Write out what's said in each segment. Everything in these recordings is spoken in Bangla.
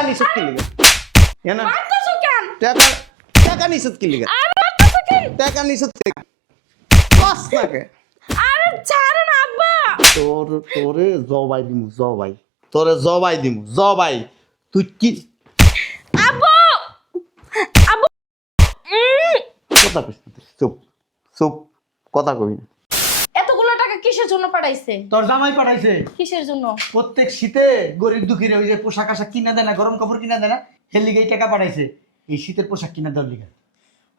টাকা নিছত কি লিগা এনা মারতেছো কেন? টাকা টাকা নিছত কি লিগা আর মারতেছো কেন? টাকা নিছত কি বাস নাকে আরে ছাড়ো না আব্বা। তোরে জবাই দিমু জবাই তোরে জবাই দিমু জবাই তুই কি আব্বু আব্বু কথা কইছ না চুপ চুপ কথা কই না এতগুলো টাকা কিসের জন্য পাঠাইছে? তোর জামাই পাঠাইছে কিসের জন্য? প্রত্যেক শীতে গরিব দুঃখীরা ওই যে পোশাক আশাক কিনা দেয় না, গরম কাপড় কিনা দেয় না, হের লিগে এই টাকা পাঠাইছে এই শীতের পোশাক কিনা দেওয়ার লিগে।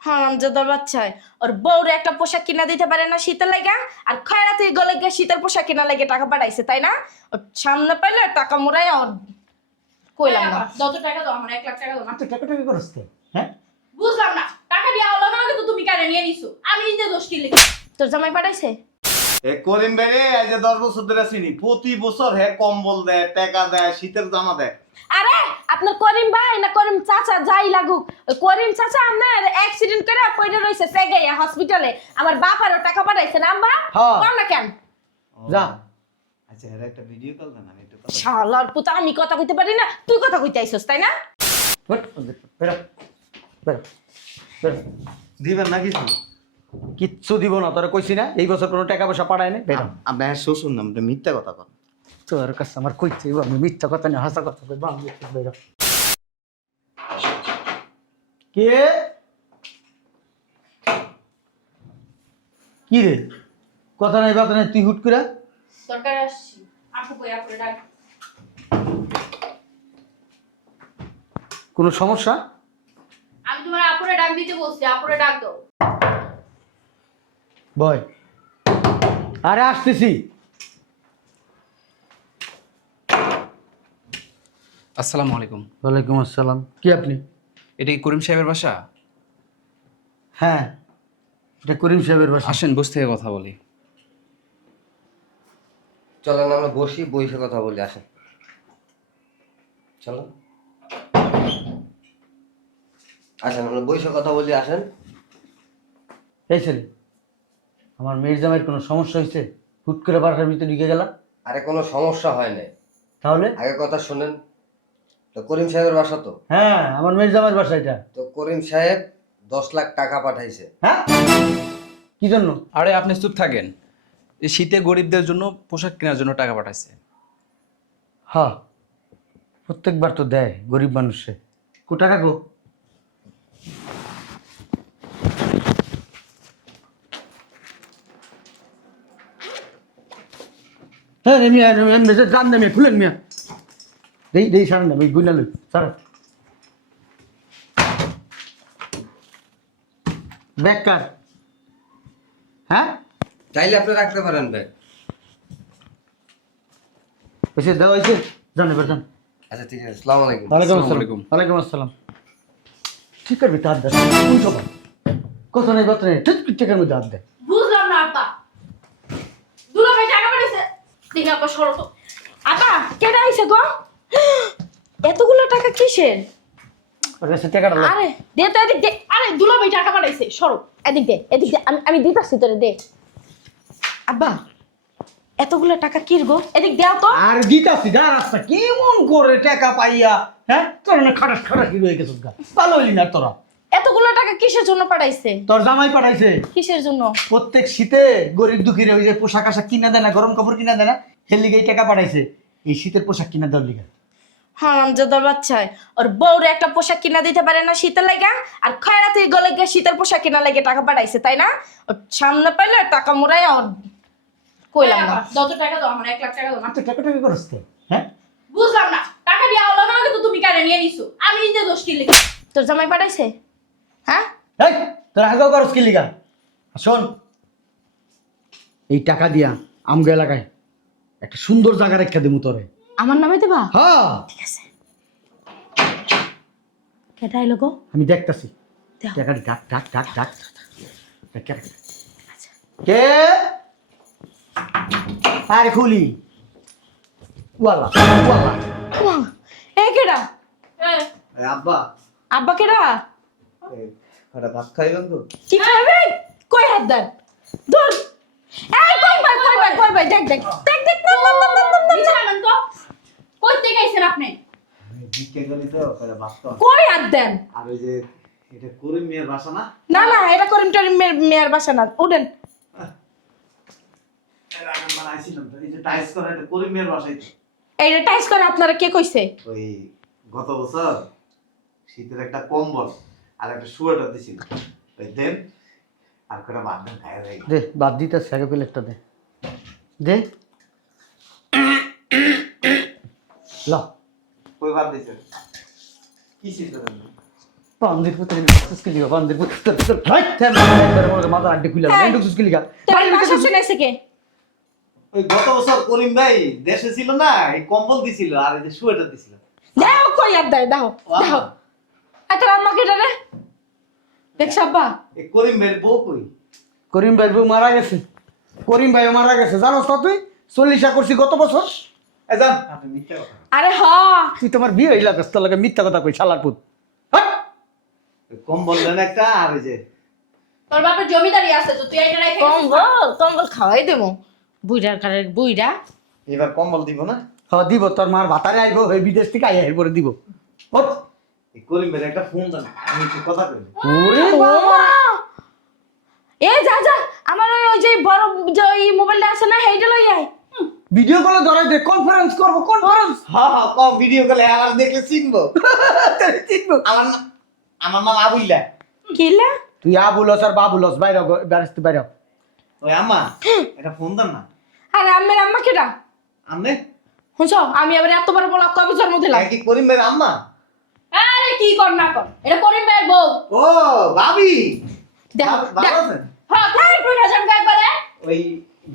হারামজাদার বাচ্চায় ওর বউরে একটা পোশাক কিনা দিতে পারে না শীতের লাগা, আর খয়রাতে গলে গিয়ে শীতের পোশাক কিনা লাগে টাকা পাঠাইছে, তাই না? ওর সামনে পাইলে টাকা মোড়াই ওর কইলাম না। যত টাকা দাও আমার 1 লাখ টাকা দাও না। তো টাকা টাকা করস তো, হ্যাঁ? বুঝলাম না, টাকা দিয়ে আওলা না তো তুমি কারে নিয়ে নিছো, আমি নিজে দোষ কি লিখি। তোর জামাই পাঠাইছে? এ করিম ভাই রে এই যে 10 বছর ধরে চিনি প্রতি বছর হে কম্বল দেয় টাকা দেয় শীতের জামা দেয় আরে আপনার করিম ভাই না করিম চাচা যাই লাগুক, ওই করিম চাচা আপনার অ্যাক্সিডেন্ট করে পড়ে রইছে সেগাইয়া হসপিটালে, আমার বাপারও টাকা পাঠাইছে না আম্মা? হ্যাঁ। কর না কেন? যা। আচ্ছা এর একটা ভিডিও কল দেন আমি একটু কথা শালার পুতা, আমি কথা কইতে পারি না, তুই কথা কইতে আইছস তাই না? হট, বেরো বেরো বেরো। দিবেন না কিছু কিচ্ছু দিব না, তোরা কইছি না এই বছর কোনো টাকা পয়সা পাঠায় না, বেরো। আপনি শ্বশুর নাম মিথ্যা কথা কন তোর কাছে আমার কইতে আমি মিথ্যা কথা না হাসা কথা কই, বাম দিকে বেরো। কে কি রে, কথা নাই বাতা নাই, তুই হুট করে দরকার আসছি, আপু কই আপুরে ডাক। কোনো সমস্যা? আমি তোমার আপুরে ডাক দিতে বলছি, আপুরে ডাক দাও। বয়, আরে আসতেছি। আসসালামু আলাইকুম। ওয়ালাইকুম আসসালাম। কি আপনি? এটা কি করিম সাহেবের বাসা? হ্যাঁ, এটা করিম সাহেবের বাসা। আসেন বসে থেকে কথা বলি। চলেন আমরা বসি, বসে কথা বলি, আসেন চলো আসেন আমরা বসে কথা বলি, আসেন। এই ছেলে, আমার মেয়ের জামাইয়ের কোনো সমস্যা হয়েছে? হুট করে বাসার ভিতরে ঢুকে গেলাম। আরে কোনো সমস্যা হয় নাই, তাহলে? আগে কথা শুনেন। তো করিম সাহেবের বাসা তো হ্যাঁ, আমার মেয়ের জামাইয়ের বাসা এটা। তো করিম সাহেব 10 লাখ টাকা পাঠাইছে। হ্যাঁ, কি জন্য? আরে আপনি চুপ থাকেন। এই শীতে গরিবদের জন্য পোশাক কেনার জন্য টাকা পাঠাইছে। হ্যাঁ, প্রত্যেকবার তো দেয় গরিব মানুষে। কো টাকা গো? হ্যাঁ রে মিয়া, জান না মিয়া, খুলেন মিয়া। দেই সারেন না, ওই গুইনা লই সারেন। ব্যাগ কার? হ্যাঁ, চাইলে আপনি রাখতে পারেন ব্যাগ। এসে দেওয়া হয়েছে, জান এবার জান। আচ্ছা ঠিক আছে, আসসালামু আলাইকুম। ওয়ালাইকুম আসসালামু আসসালাম। আলাইকুম। ওয়ালাইকুম আসসালাম। ঠিক করবি তো হাত দেয়, কোন সবাই কথা নেই কথা নেই, ঠিক টিকের মধ্যে হাত দেয়। বুঝলাম না আব্বা, দুলা ভাই টাকা পাঠাইছে, দেখি আব্বা সরো তো। আপা কেডা আইছে গো? এতগুলো টাকা কিসের? ওর কাছে টাকাটা লো। আরে দে তো, এদিক দে। আরে দুলা ভাই টাকা পাঠাইছে, সরো। এদিক দে, এদিক দে, আমি দিতাছি তোরে, দে। আব্বা এতগুলো টাকা কির গো? এদিক দেও তো। আর দিতাছি যা রাস্তা কেমন করে টাকা পাইয়া, হ্যাঁ তোর না খাটাস খাটাস কি রয়ে গেছিস গা, ভালো হইলি না তোরা। এতগুলো টাকা কিসের জন্য পাঠাইছে? তোর জামাই পাঠাইছে কিসের জন্য? প্রত্যেক শীতে গরিব দুঃখীরা ওই যে পোশাক আশাক কিনা দেয় না, গরম কাপড় কিনা দেয় না, হের লিগে এই টাকা পাঠাইছে এই শীতের পোশাক কিনা দেওয়ার লিগে। হারামজাদার বাচ্চায় ওর বউরে একটা পোশাক কিনা দিতে পারে না শীতের লাগা, আর খয়রাতে গলে গিয়ে শীতের পোশাক কিনা লাগে টাকা পাঠাইছে, তাই না? ওর সামনে পাইলে টাকা মোড়াই ওর কইলাম না। যত টাকা দাও আমার 1 লাখ টাকা দাও না। তো টাকা টাকা করস তো, হ্যাঁ? বুঝলাম না, টাকা দিয়ে আওলা না তো তুমি কারে নিয়ে নিছো, আমি নিজে দোষ কি লিখি। তোর জামাই পাঠাইছে? হ্যাঁ, এই তোর আগেও করস কি লিগা? শোন, এই টাকা দিয়া আমগো এলাকায় একটা সুন্দর জায়গা রেখা দেবো তোরে। আমার নামে দেবা? হ্যাঁ, ঠিক আছে। কেডা আইলো গো? আমি দেখতাছি। দেও। টাকাটি ডাক ডাক ডাক ডাক ডাক, কে? কে? আরে খুলি ওয়ালা ওয়ালা। ওমা, এ কেডা? হ্যাঁ আব্বা আব্বা কেডা? এটা ভাত খাইবেন তো কি খাবে? কই হাত দেন? ধর। এই কই ভাই দেখ দেখ দেখ দেখ, না না না না না, না। নিচে নামেন তো, কই থেকে আইছেন আপনি? ভিক্ষা করি তো করে ভাবতো। কই আর দেন? আর ওই যে এটা করিম মিয়ার বাসা না? না না, এটা করিম টরিম মেয়ের বাসা না, উঠেন। এর আগে আমরা আইছিলাম তো, এই যে টাইস করা এটা করিম মিয়ার বাসাই তো। এইটা টাইস করে আপনারা কে কইছে? ওই গত বছর শীতের একটা কম্বল আর একটা সোয়েটার দিছিল, ওই দেন আর করে বাদ দেন খায় যাই। দে বাদ দিতেছে, আগে প্লেটটা দে দে। ল কই বাদ দিছে? কি শীত বান্দির পুত্র সুস্কিলিগা, বান্দির পুত্র রাইট টাইম একবার মাথা আড্ডি খুলে এন্ড সুস্কিলিগা। তোর বাসা শুনাইছে কে? ওই গত বছর করিম ভাই দেশে ছিল না, এই কম্বল দিছিল আর এই যে সোয়েটার দিছিল। দাও কই আর দাও দাও দাও। এত আমাকে রে দেখছ আব্বা? এই করিম ভাইয়ের বউ কই? করিম ভাই বউ মারা গেছে, করিম ভাই মারা গেছে, জানোস না তুই? 40 করছি গত বছর। এ জান আপনি মিথ্যা কথা। আরে হ, তুই তোমার বিয়ে হইলা কষ্ট লাগে মিথ্যা কথা কই শালার পুত। ওই কম্বল দেন একটা আর এই যে তোর বাপের জমিদারি আছে তো তুই এটা রেখে কম্বল কম্বল খাওয়াই দেবো। বুইড়ার কারের বুইড়া। এবার কম্বল দিব না? হ দিব, তোর মার ভাতারে আইব, ওই বিদেশ থেকে আইয়া এরপরে দিব। ওপ এই করিম ভাইয়ের একটা ফোন দেন, আমি একটু কথা কই। ওরে বাবা, এ যা যা, আমার ওই যে বড় যে ওই মোবাইলটা আছে না, সেইটা লই আয়। ভিডিও কলে ধরাই দে, কনফারেন্স করব, কনফারেন্স। হ্যাঁ হ্যাঁ কম ভিডিও কলে আমার দেখলে চিনবো। চিনবো। আমার নাম আবুল্লা। কিলা? তুই আবুলস আর বাবুলস বাইরে বেরিস তুই বাইরে। ওই আম্মা একটা ফোন দেন না। আরে আম্মের আম্মা কেডা? আমনে শুনছ, আমি আবার এত বড় বলা কবে জন্ম দিলাম? কি করিম ভাইয়ের আম্মা? আরে কি কর না কর, এটা করিম ভাইয়ের বউ। ও ভাবি, দেখো ভালো আছেন? হ্যাঁ তাই তুই হাজার গায়ে করে। ওই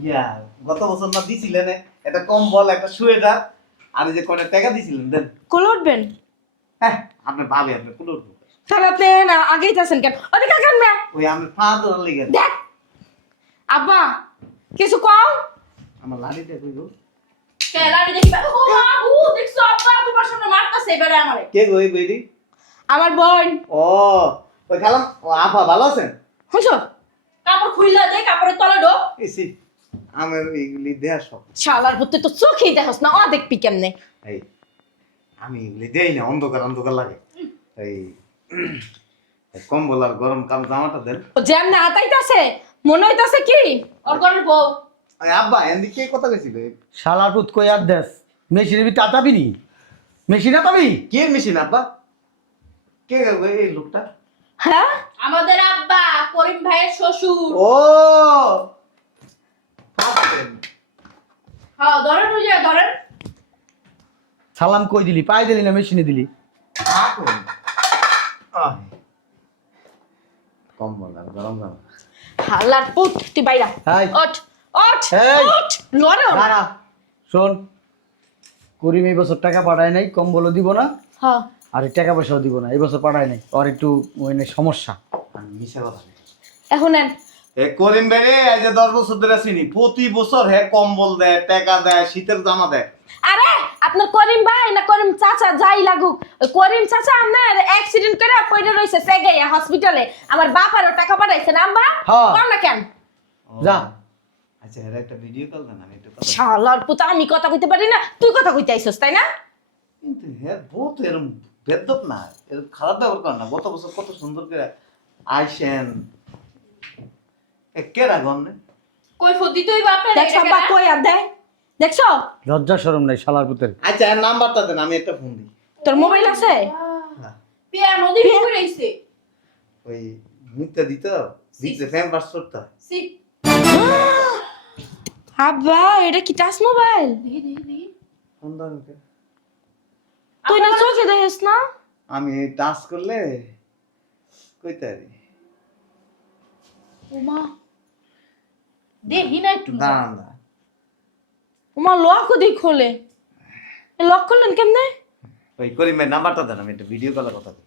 ইয়া গত বছর না দিছিলেন একটা কম্বল একটা সোয়েটার আর এই যে কয়টা টাকা দিছিলেন দেন। কোলে উঠবেন? হ্যাঁ আপনি ভাবি আপনি কোন তাহলে আপনি না আগেই আছেন কেন? ওদিকে আগান না। ওই আমি ফাদার লেগে দেখ আব্বা, কিছু কও। আমার লাড়িটা কইলো কে লাড়ি দেখি ও মা ও দেখছো আব্বা তোমার সামনে মারতাছে এবারে আমারে। কে গই বেরি? আমার বোন। ও ওই খালাম ও আপা ভালো আছেন? শুনছ, কাপড় খুইলা দে, কাপড়ের তলে ঢোক। এসি আমার এইগুলি দেয়া সব শালার পুত্র তো চোখেই দেখছ না, ও দেখবি কেমনে? এই আমি এগুলি দেই না, অন্ধকার অন্ধকার লাগে। এই কম্বল আর গরম কাম জামাটা দেন। ও যেমন আতাইতাছে মনে হইতাছে কি ওর ঘরের বউ। ওই আব্বা এন্দি কে কথা কইছিল? শালার পুত কই আর দেশ মেশিনের ভিতরে আটাবি নি, মেশিন আটাবি। কে মেশিন আব্বা? কে এই লোকটা? হ্যাঁ? আমাদের আব্বা করিম ভাইয়ের শ্বশুর। ও ফাটেন। হ্যাঁ ধরেন ওই যে ধরেন। সালাম কই দিলি, পাই দিলি না মেশিনে দিলি? আপন কম্বল আর গরম জামা। হালার পুত, তুই বাইরা হাই ওঠ ওঠ এই। ওঠ, লড়ো না। দাঁড়া শোন, করিম এই বছর টাকা পাঠায় নাই, কম্বলও দিব না হ্যাঁ, আর এই টাকা পয়সাও দিব না, এই বছর পাঠায় নাই, ওর একটু মানে সমস্যা। আমি মিশা কথা নেই। এখন নেন। এ করিম বেরে এই যে 10 বছর ধরে চিনি, প্রতি বছর হে কম্বল দেয়, টাকা দেয়, শীতের জামা দেয়। আরে আপনার করিম ভাই না করিম চাচা যাই লাগুক, ওই করিম চাচা আপনার অ্যাক্সিডেন্ট করে পড়ে রইছে সেগাইয়া হসপিটালে। আমার বাপারও টাকা পাঠাইছে না আম্মা? হ্যাঁ। কর না কেন? যা। আচ্ছা এর একটা ভিডিও কল দেন, আমি একটু কথা। শালার পুত, আমি কথা কইতে পারি না, তুই কথা কইতে আইছস তাই না? কিন্তু হে বহুত এরকম বেদব না, এরকম খারাপ ব্যবহার করে না। গত বছর কত সুন্দর করে আইসেন এ কে রাগন নে? কই ফদি তুই বাপে দেখছ আব্বা কই আর দেয়, দেখছো? লজ্জা শরম নাই শালার পুতের। আচ্ছা এর নাম্বারটা দেন, আমি একটা ফোন দিই। তোর মোবাইল আছে? হ্যাঁ, পিয়া নদী পুকুর আইছে। ওই মিথ্যা দিত দিতে ফ্যান পাস করতে। সি আব্বা এটা কি টাচ মোবাইল? দেখি দেখি দেখি। ফোন দাও আমাকে। তুই না চোখে দেখিস না? আমি টাচ করলে কইতে পারি। ওমা দেখি না একটু। দাঁড়ান না, ওমা লক দি খোলে, লক করলেন কেমনে? ওই করিমের নাম্বারটা দেন, আমি একটা ভিডিও কলের কথা বলি।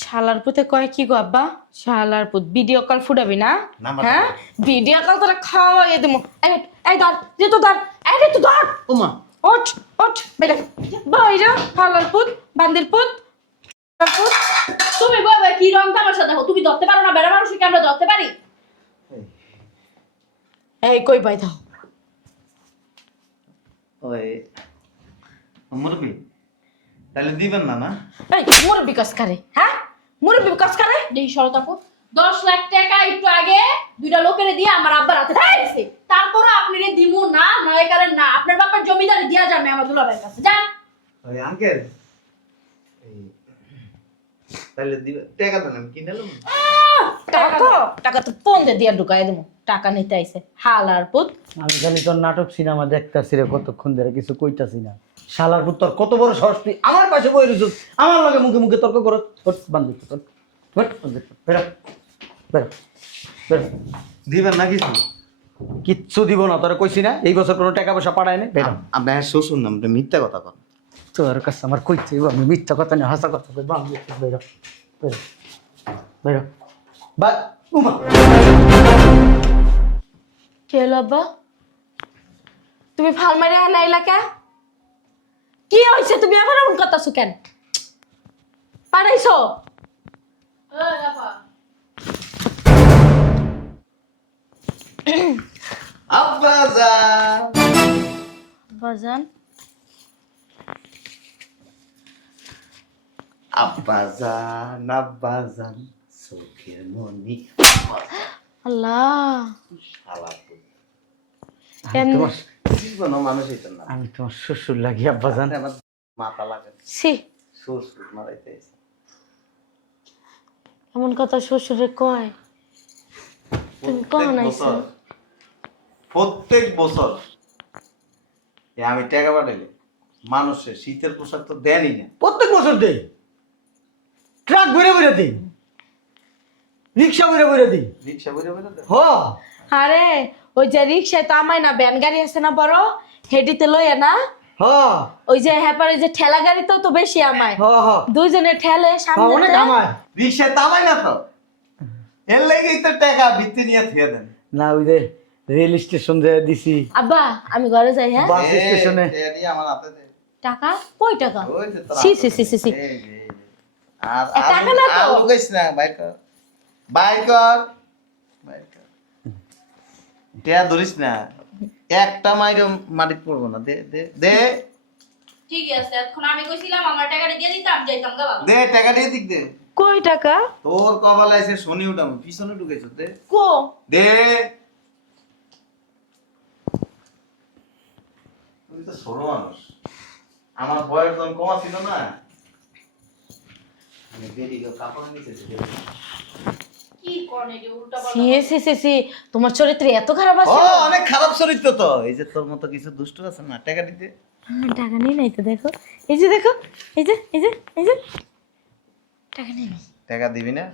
শালার পুতে কয় কি গো আব্বা? শালার পুত ভিডিও কল ফুটাবি না? নাম্বার হ্যাঁ, দাও। ভিডিও কল তোরা খাওয়াই দেবো। এই এই ধর, যে তো ধর, এই রে তুই ধর। ওমা ওঠ ওঠ বেটা, বাইরা শালার পুত, বান্দির পুত, শালার পুত। তুমি বাবা কি রং তামাশা দেখো, তুমি ধরতে পারো না, বেড়া মানুষকে আমরা ধরতে পারি। এই কই পাই দাও। ওই মুরবি তাহলে দিবেন না না? এই মুরব্বি কাজ করে, হ্যাঁ মুরব্বি কাজ করে। দেখি শরৎ আপু 10 লাখ টাকা একটু আগে দুইটা লোকেরে দিয়ে আমার আব্বার হাতে পাঠাইছে, তারপরে আপনি দিমু না নয় কারণ না আপনার বাবার জমিদারি দিয়া যাবে আমার দুলাভাইয়ের কাছে যান। ওই আঙ্কেল তাহলে দিবেন, টাকা দেন আমি কিনে নেব। টাকা তো পন্দে দিয়া ঢুকাই দেবো, টাকা নিতে আইছে হালার পুত। আমি খালি তোর নাটক সিনেমা দেখতাছি রে, কতক্ষণ ধরে কিছু কইতাছি না। শালার পুত তোর কত বড় সাহস, তুই আমার পাশে বই রইছিস, আমার লগে মুখে মুখে তর্ক করো। হট বান্ধব, হট হট বান্ধব, বেরো বেরো বেরো। দিবেন না কিছু? কিচ্ছু দিব না, তোরা কইছি না এই বছর কোনো টাকা পয়সা পাঠায় না। বেরো। আপনার শ্বশুর নাম মিথ্যা কথা কন। তোর কাছে আমার কইছে আমি মিথ্যা কথা না হাসা কথা কই, বান্ধব বেরো বেরো বেরো। বা উমা কি হলো আব্বা, তুমি ফাল মারে আনা এলাকা কি হয়েছে? তুমি আবার এমন করতেছো কেন? পারাইছো? ওই আপা আব্বা যান, বাজান আব্বা যান, আব্বা যান, চোখের মনি। আল্লাহ, শালা তো। কেন? তোমার জীবনও মানুষ হইতো না। আমি তোমার শ্বশুর লাগি আব্বাজান। আমার মাথা লাগে, ছি, শ্বশুর মারাইতে এসে। এমন কথা শ্বশুরে কয়? তুমি কখন আইছো? প্রত্যেক বছর এ আমি টাকা পাঠাইলে মানুষের শীতের পোশাক তো দেনই না। প্রত্যেক বছর দেই, ট্রাক ভরে ভরে দিই, রিক্সা ভরে ভরে দিই। রিক্সা বইরে বইরে দেন। হ আরে ওই যে রিক্সায় তো আমায় না ভ্যান গাড়ি আছে না বড়, হেডিতে লইয়া না, হ ওই যে হ্যাপারে যে ঠেলা গাড়িতেও তো বেশি আমায়, হ হ দুইজনে ঠেলে সামনে অনেক আমার রিক্সায় তামাই না তো, এর লেগেই তো টাকা ভিত্তি নিয়ে থিয়ে দেন। না, ওই যে রেল স্টেশন যে দিছি, আব্বা আমি ঘরে যাই, হ্যাঁ বাস স্টেশনে। এই আমার হাতে দে। টাকা কই টাকা? ওই যে তোর সি হাতে সি সি সি সি দে। এই যে, এই যে। আর এ, টাকা না তো। আর লুকাইস না, বাইর কর, বাইর কর, বাইর কর। টেয়া ধরিস না, একটা মাইরও মাটিতে পড়বো না। দে দে দে ঠিক আছে, এখন আমি কইছিলাম আমার টাকাটা দিয়ে দিতাম যাইতাম গা বাবা। দে, টাকা দিয়ে দিক দে। কই টাকা? তোর কপালে আছে শনি উঠাম, পিছনে ঢুকেছ। দে কো দে। তুই তো ছোট মানুষ, আমার বয়স যখন কমা ছিল না, আমি বেরিয়ে কাপড় নিচে কি করনে রে উল্টা সি সি সি সি, তোমার চরিত্র এত খারাপ ও আছে? অনেক খারাপ চরিত্র তো। এই যে তোর মতো কিছু দুষ্ট আছে না, টাকা দিতে। টাকা নেই নাই তো, দেখো এই যে দেখো, এই যে এই যে এই যে টাকা নেই। টাকা দিবি না?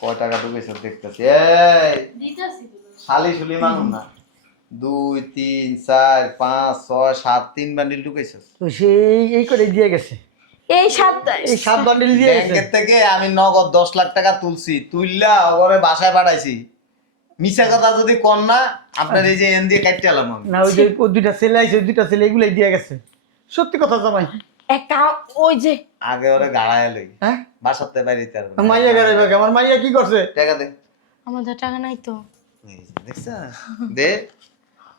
কয় টাকা ঢুকেছ দেখতেছি। এই দিতাছি তো। শালি শুলি মানুষ না, 2 3 4 5 6 7 3 বান্ডিল ঢুকেছ। তো সেই এই করে দিয়ে গেছে, এই সাত এই 7 বান্ডিল দিয়ে গেছে। ব্যাংকের থেকে আমি নগদ 10 লাখ টাকা তুলছি, তুইলা ওরে বাসায় পাঠাইছি। মিছা কথা যদি কর না, আপনার এই যে এন দিয়ে কাটতে এলাম আমি। না, ওই যে ওই দুইটা ছেলে আইছে, ওই দুইটা ছেলে এগুলাই দিয়ে গেছে। সত্যি কথা জামাই। একটা ওই যে আগে ওরে গাড়ায় লই, হ্যাঁ, বাসাতে বাইরেতে আর মাইয়া গাড়াইবে, আমার মাইয়া কি করছে? টাকা দে। আমাদের টাকা নাই তো। এই যে, দেখছ? দে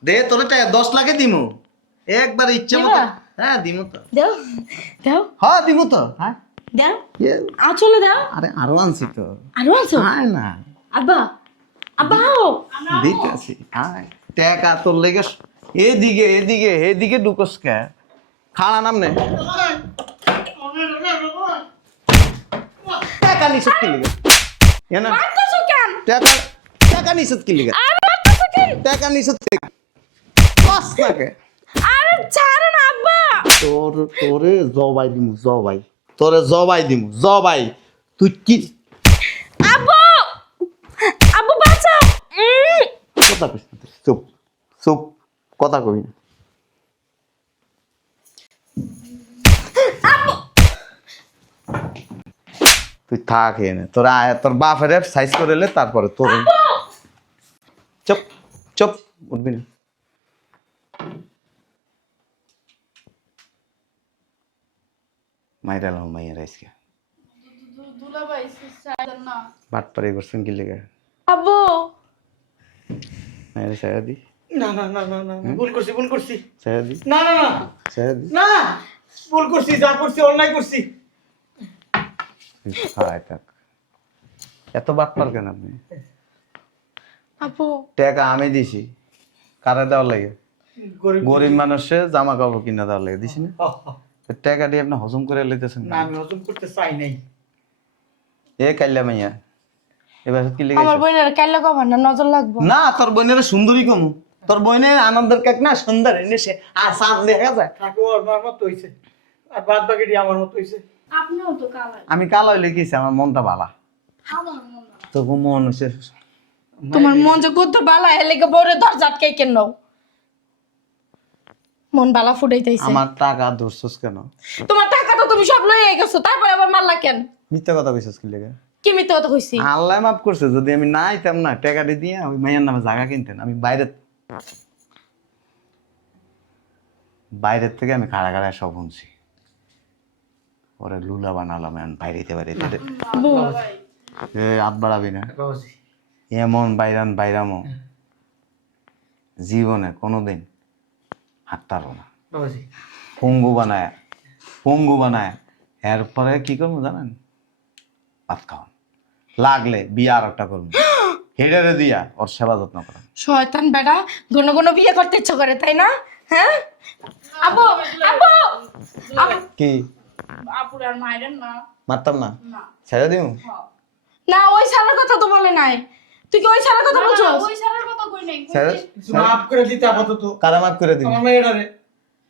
দে, তোরে টাকা 10 লাখে দিমু একবার ইচ্ছা মতো। দিবা? হ্যাঁ দিমু তো। দাও দাও হ্যাঁ দিমু তো। হ্যাঁ দাও, চলে দাও। আরে আরো আনছি তো। আরো আছো? আয় না, আব্বা আব্বা আও। দিতেছি। আয়, টাকা তোর লেগে এদিকে এদিকে এদিকে ঢুকস কে? খাড়া নামনে টাকা নিছত কি লিগে? এনা মারতেছো কেন? টাকা টাকা নিছত কি লিগে? আর মারতেছো কেন? টাকা নিছত কি? বাস নাকে আরে ছাড়ো না আব্বা। তোরে জবাই দিমু, জবাই তোরে জবাই দিমু, জবাই। তুই কি আব্বু আব্বু বাঁচাও। কথা কইস না? চুপ চুপ, কথা কবি না। তুই থাক এনে, তোরা তোর বাপের সাইজ করে এলে তারপরে তোর। চুপ চুপ, উঠবি না। মাইরালাম মাইয়ের আজকে দুলাভাই চাইল না। বাট পারে করছেন কি লেগে? আব্বু মায়ের ছায়া দি, না না না না না, ভুল করছি ভুল করছি। ছায়া দি, না না না ছায়া দি। না, ভুল করছি, যা করছি অন্যায় করছি। খায় থাক। এত বাটপার কেন আপনি? আপু টাকা আমি দিছি, কারে দেওয়ার লাগে? গরিব গরিব মানুষে জামা কাপড় কিনা দেওয়ার লাগে দিছি না? হ, হ। তো টাকা দিয়ে আপনি হজম করে লইতেছেন না আমি হজম করতে চাই নাই। এ কাইল্লা মাইয়া এবার কি লেগে আমার বোনের কাইলে কবার না নজর লাগবো। না তোর বোনের সুন্দরী কমু, তোর বোনের আনন্দের কেক না সুন্দর এনে সে আর সাপ দেখা যায়। ঠাকুর আমার মতো হইছে, আর বাদ বাকিটি আমার মতো হইছে। আপনিও তো কালাই আমি কালো হইলে গেছি, আমার মনটা ভালা। আমার মনে হয়। তো মন হচ্ছে তোমার মন যে কত বালা হেলে গে বউরে দরজা আটকাই কেন? মন বালা ফুটাইতেছে। আমার টাকা ধরছস কেন? তোমার টাকা তো তুমি সব লইয়া গেছো, তারপরে আবার মারলা কেন? মিথ্যা কথা কইছস কি লেগে? কি মিথ্যে কথা কইছি? আল্লাহ মাফ করছে, যদি আমি না আইতাম না টাকাটি দিয়ে ওই মাইয়ার নামে জায়গা কিনতেন। আমি বাইরের থেকে আমি খাড়া খাড়া সব শুনছি, ওরে লুলা বানালাম এখন বাইরেতে হাত বাড়াবি না। বাবাজি এমন বাইরামো জীবনে কোনোদিন হাত তারবো না। বাবাজি পঙ্গু বানায় এরপরে কি করবো জানেন? ভাত খাওয়ান, লাগলে বিয়ে আর একটা করবো, হেডারে দিয়া ওর সেবা যত্ন করেন। শয়তান বেটা, ঘন ঘন বিয়ে করতে ইচ্ছা করে তাই না? হ্যাঁ আপু আপু আপু, কি আপুর আর মায়ের না। মারতাম না, না। ছেড়ে দিও? না ওই সারার কথা তো বলে নাই। তুই কি ওই সারার কথা বলছো? ওই সারার কথা কই নাই। ছেড়ে কিছু মাফ করে দিতে আপাতত কারা মাফ করে দিব? আমার মেয়েটারে।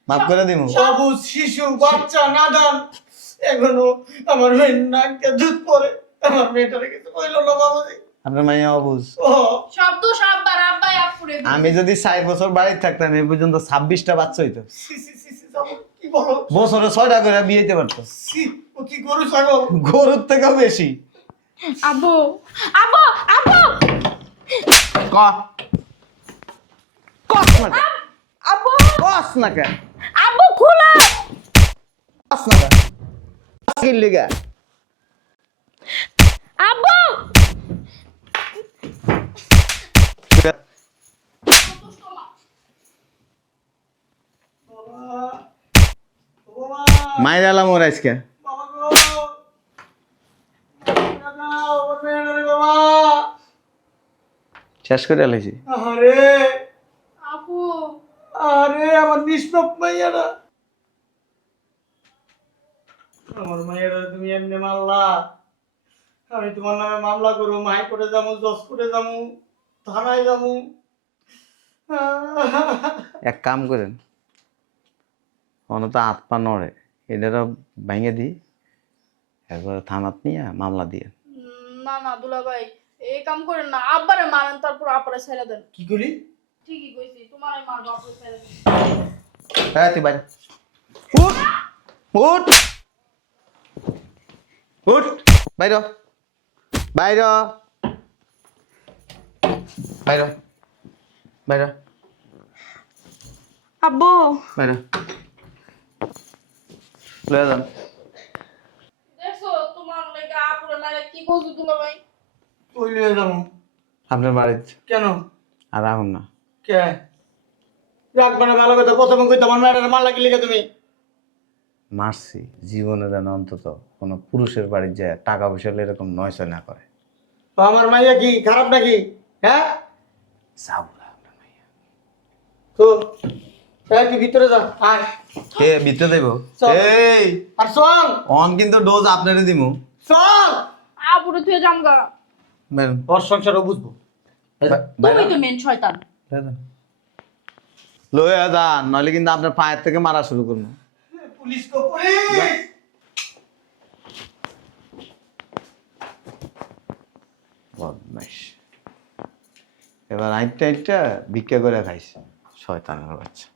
মাফ করে দিব? সবুজ শিশু বাচ্চা নাদান এখনো আমার মেয়ের নাককে দুধ পরে আমার মেয়েটারে কিছু কইলো না বাবাজি। আপনার মাইয়া অবুঝ। ও শব্দ আব্বার আব্বাই আপুরে। আমি যদি 4 বছর বাড়িতে থাকতাম এই পর্যন্ত 26টা বাচ্চা হইতো। সি সি সি সি যাবো, কি বলো? বছরে 6টা করে বিয়ে দিতে পারতো। সি ও কি গরু ছাগল? গরুর থেকেও বেশি। আপু আপু আপু ক কস না কেন? আপু কস না কেন? আপু খুলে কস না কেন? কি লিগা? আপু মাইর আলাম ওর আজকে। বাবা গো বাবা আমার মেয়েটারে বাবা। শেষ করে আলাইছি। আরে আপু আরে আমার নিষ্পাপ মাইয়ারা, আমার মাইয়ারা তুমি এমনি মারলা। আমি তোমার নামে মামলা করবো, হাইকোর্টে যাবো, জজ কোর্টে যাবো, থানায় যাবো। এক কাম করেন, অনত হাত পা নড়ে এটারও ভেঙে দিই, একবার থানাত নিয়ে মামলা দিয়ে। না না দুলাভাই এই কাম করেন না, আব্বারে মারেন তারপর আপনারে ছেড়ে দেন। কি করি? ঠিকই কইছি, তোমারই মারবো, আপনারে ছেড়ে দেন। হ্যাঁ তুই বাইরে উঠ উঠ উঠ, বাইর বাইর বাইর বাইর আব্বু বাইর লয়ে যান। দেখছো তোমার লাগা আপুরে মারে কি কইছো দুলাভাই? ওই লিয়ে যাবো। আপনার বাড়িতে কেন? আর রাখুন না। কে রাখবে না? ভালো কথা, প্রথমে কইতে আমার মেয়েটারে মারলা কি লিখে তুমি? মারছি জীবনে যেন অন্তত কোনো পুরুষের বাড়ি যায় টাকা পয়সা হলে এরকম নয়ছয় না করে। তো আমার মাইয়া কি খারাপ নাকি? হ্যাঁ সাবুলা আপনার মাইয়া। তো এই তুই ভিতরে যা, আয় কে ভিতরে দেব? চল। এই আর চল অন কিন্তু ডোজ আপনারে দিমু। চল। আপুরে তুই জামগা। বেরোন। ওর সংসারও বুঝবো। তুমি তো মেন শয়তান। লয়ে যান, নইলে কিন্তু আপনার পায়ের থেকে মারা শুরু করবো। পুলিশ কো পুলিশ। বদমাইশ। এবার আইটা ভিক্ষা করে খাইছে শয়তানের বাচ্চা।